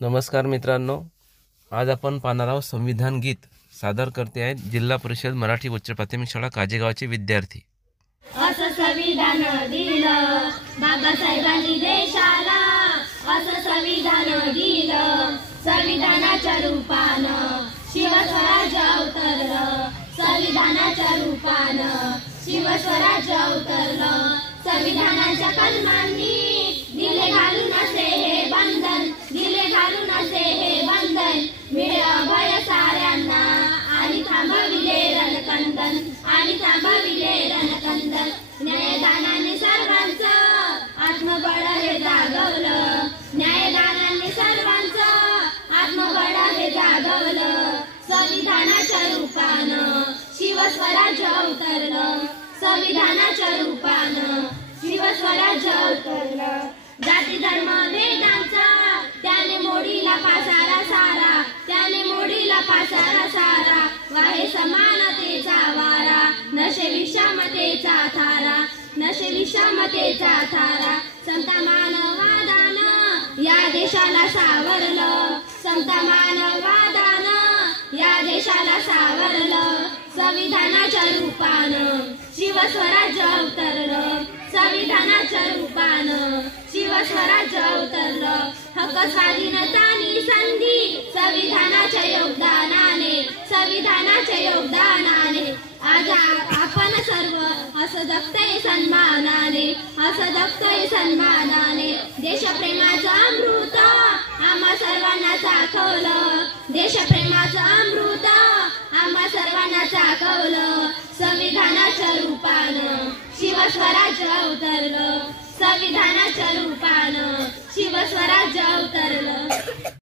नमस्कार मित्रांनो, आज आपण पाहणार आहोत संविधान गीत सादर करते आहेत जिल्हा परिषद मराठी उच्च प्राथमिक शाळा काजेगावचे विद्यार्थी। असं संविधान दिलं बाबासाहेबांनी देशाला, असं संविधान दिलं संविधानाच्या रूपानं शिवस्वराज्य अवतरलं, संविधानाच्या रूपानं शिवस्वराज्य अवतरलं। संविधानाच्या कलमांनी दिले घालून असे हे बंधन, दिले घालून असे हे बंधन, मिळे अभय साऱ्यांना आणि थांबविले रणकंदन, आणि थांबविले रणकंदन। न्यायदानाने सर्वांचं आत्मबळ हे जागवलं, न्यायदानाने सर्वांचं आत्मबळ हे जागवलं। संविधानाच्या रूपानं शिवस्वराज्य अवतरलं, संविधानाच्या रूपानं शिवस्वराज्य अवतरलं। जाती धर्म भेदांचा त्याने मोडीला पासारा सारा, त्याने मोडीला पासारा सारा। वाहे समानतेचा वारा, नशे विषमतेचा थारा, नशे विषमतेचा थारा। समता मानववादानं या देशाला सावरलं, समता मानववादानं या देशाला सावरलं। संविधानाच्या रूपानं शिवस्वराज्य अवतरलं, संविधानाच्या रूपानं शिवस्वराज्य अवतरलं। हक्क स्वाधीनतानी संधी संविधानाच्या योगदानाने, संविधानाच्या योगदानाने। आज आपण सर्व असं जगतोय सन्मानाने, असं जगतोय सन्मानाने। देशप्रेमाचं अमृत आम्हा सर्वांना चाखवलं, देशप्रेमाचं अमृत आम्हा सर्वांना चाखवलं। संविधानाच्या रूपानं शिवस्वराज्य अवतरलं, संविधानाच्या रूपानं शिवस्वराज्य अवतरलं।